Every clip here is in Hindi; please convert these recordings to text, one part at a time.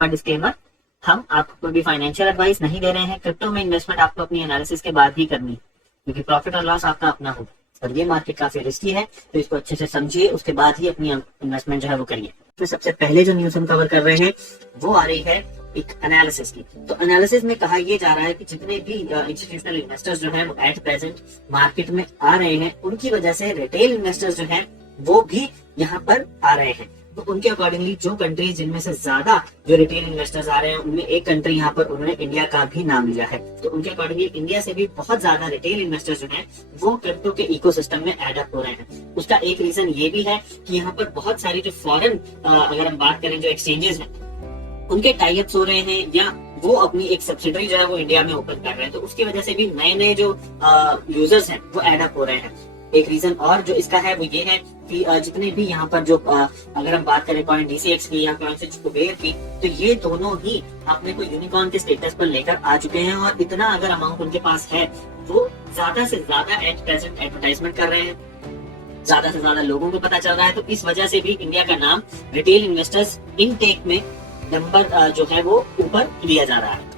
डिस्क्लेमर, हम आपको कोई भी फाइनेंशियल एडवाइस नहीं दे रहे हैं। क्रिप्टो में इन्वेस्टमेंट आपको अपनी एनालिसिस के बाद ही करनी है, क्योंकि प्रॉफिट और लॉस आपका अपना होगा और ये मार्केट काफी रिस्की है, तो इसको अच्छे से समझिए, उसके बाद ही अपनी इन्वेस्टमेंट जो है वो करिए। तो सबसे पहले जो न्यूज हम कवर कर रहे हैं वो आ रही है एक एनालिसिस की। तो एनालिसिस में कहा यह जा रहा है कि जितने भी इंस्टीट्यूशनल इन्वेस्टर्स जो हैं वो एट प्रेजेंट मार्केट में आ रहे हैं, उनकी वजह से रिटेल इन्वेस्टर्स जो हैं वो भी यहाँ पर आ रहे हैं। तो उनके अकॉर्डिंगली जो कंट्रीज जिनमें से ज्यादा जो रिटेल इन्वेस्टर्स आ रहे हैं, उनमें एक कंट्री यहाँ पर उन्होंने इंडिया का भी नाम लिया है। तो उनके अकॉर्डिंगली इंडिया से भी बहुत ज्यादा रिटेल इन्वेस्टर्स जो हैं वो क्रिप्टो के इकोसिस्टम में एड अप हो रहे हैं। उसका एक रीजन ये भी है कि यहाँ पर बहुत सारी जो फॉरेन अगर हम बात करें जो एक्सचेंजेस हैं उनके टाइप्स हो रहे हैं, या वो अपनी एक सब्सिडरी जो है वो इंडिया में ओपन कर रहे हैं, तो उसकी वजह से भी नए नए जो यूजर्स हैं वो एड अप हो रहे हैं। एक रीजन और जो इसका है वो ये है कि जितने भी यहाँ पर जो अगर हम बात करें कॉइन DCX की या कॉइन कुबेर की, तो ये दोनों ही अपने को यूनिकॉर्न के स्टेटस पर लेकर आ चुके हैं और इतना अगर अमाउंट उनके पास है वो ज्यादा से ज्यादा एट प्रेजेंट एडवर्टाइजमेंट कर रहे हैं, ज्यादा से ज्यादा लोगों को पता चल रहा है। तो इस वजह से भी इंडिया का नाम रिटेल इन्वेस्टर्स इनटेक में नंबर जो है वो ऊपर लिया जा रहा है।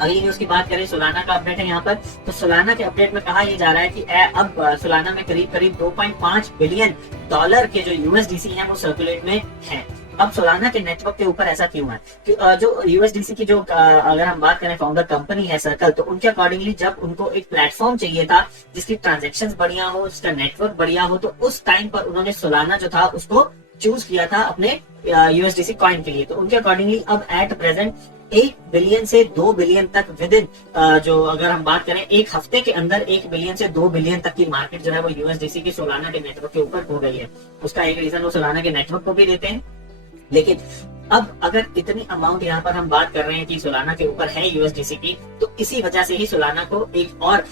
अगली न्यूज की बात करें, सोलाना का अपडेट है यहाँ पर। तो सोलाना के अपडेट में कहा यह जा रहा है कि अब सोलाना में करीब करीब 2.5 बिलियन डॉलर के जो USDC हैं वो सर्कुलेट में हैं। अब सोलाना के नेटवर्क के ऊपर ऐसा क्यों है कि जो USDC की जो अगर हम बात करें फाउंडर कंपनी है सर्कल, तो उनके अकॉर्डिंगली जब उनको एक प्लेटफॉर्म चाहिए था जिसकी ट्रांजेक्शन बढ़िया हो, उसका नेटवर्क बढ़िया हो, तो उस टाइम पर उन्होंने सोलाना जो था उसको चूज किया था अपने USDC कॉइन के लिए। तो उनके अकॉर्डिंगली अब एट प्रेजेंट 1 बिलियन से 2 बिलियन तक विद इन जो अगर हम बात करें एक हफ्ते के अंदर 1 बिलियन से 2 बिलियन तक की मार्केट जो है वो USDC की सोलाना के नेटवर्क के ऊपर हो गई है। उसका एक रीजन वो सोलाना के नेटवर्क को भी देते हैं, लेकिन अब अगर इतनी अमाउंट यहाँ पर हम बात कर रहे हैं कि सोलाना के ऊपर है USDC की, तो इसी वजह से ही सोलाना को एक और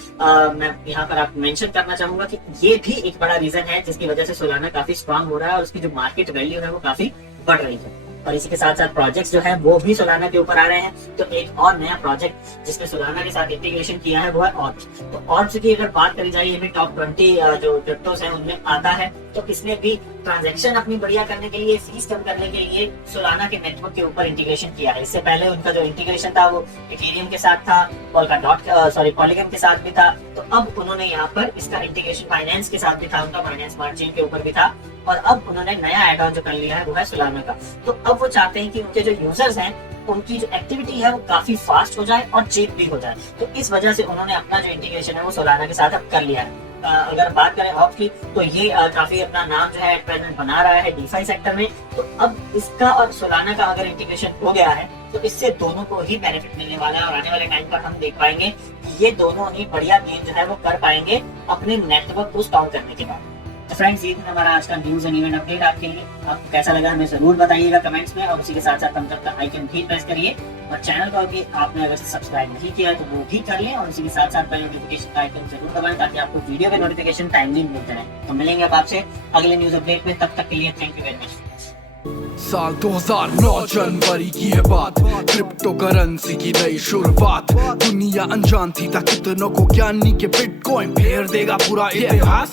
मैं यहाँ पर आप मेंशन करना चाहूंगा कि ये भी एक बड़ा रीजन है जिसकी वजह से सोलाना काफी स्ट्रांग हो रहा है और उसकी जो मार्केट वैल्यू है वो काफी बढ़ रही है। और इसी के साथ साथ प्रोजेक्ट्स जो है वो भी सोलाना के ऊपर आ रहे हैं। तो एक और नया प्रोजेक्ट जिसमें सोलाना के साथ इंटीग्रेशन किया है वो है ऑर्ब्स। तो ऑर्ब्स की अगर बात करी जाए, ये भी टॉप 20 जो क्रिप्टोस हैं उनमें आता है। तो इसने भी ट्रांजैक्शन अपनी बढ़िया करने के लिए, फीस कम करने के लिए सोलाना के नेटवर्क के ऊपर इंटीग्रेशन किया है। इससे पहले उनका जो इंटीग्रेशन था वो इथेरियम के साथ था, पॉलीगन के साथ भी था। तो अब उन्होंने यहाँ पर इसका इंटीग्रेशन फाइनेंस के साथ भी था, उनका फाइनेंस स्मार्ट चेन के ऊपर भी था, और अब उन्होंने नया एड ऑन जो कर लिया है वो है सोलाना का। तो अब वो चाहते हैं कि उनके जो यूजर्स हैं उनकी जो एक्टिविटी है वो काफी फास्ट हो जाए और चीप भी हो जाए। तो इस वजह से उन्होंने अपना जो इंटीग्रेशन है वो सोलाना के साथ अब कर लिया है। अगर बात करें ऑप्स की, तो ये काफी अपना नाम जो है एट प्रेजेंट बना रहा है डीफाई सेक्टर में। तो अब इसका और सोलाना का अगर इंटीग्रेशन हो गया है तो इससे दोनों को ही बेनिफिट मिलने वाला है और आने वाले टाइम पर हम देख पाएंगे कि ये दोनों ही बढ़िया गेम जो है वो कर पाएंगे अपने नेटवर्क को स्ट्रॉन्ग करने के बाद। तो फ्रेंड्स, ये था हमारा आज का न्यूज एंड इवेंट अपडेट आपके लिए। आपको कैसा लगा हमें जरूर बताइएगा कमेंट्स में, और उसी के साथ साथ थम्स अप का आइकन भी प्रेस करिए, और चैनल को भी आपने अगर सब्सक्राइब नहीं किया है तो वो भी कर लें, और उसी के साथ साथ बेल नोटिफिकेशन का आइकन जरूर दबाएं ताकि आपको वीडियो के नोटिफिकेशन टाइमली मिलते रहे। तो मिलेंगे अब आपसे अगले न्यूज अपडेट में, तब तक के लिए थैंक यू वेरी मच। साल 2009 जनवरी की है बात, क्रिप्टो करेंसी की नई शुरुआत। दुनिया अनजान थी, था कितनों को ज्ञानी के बिटकॉइन फेर देगा पूरा इतिहास।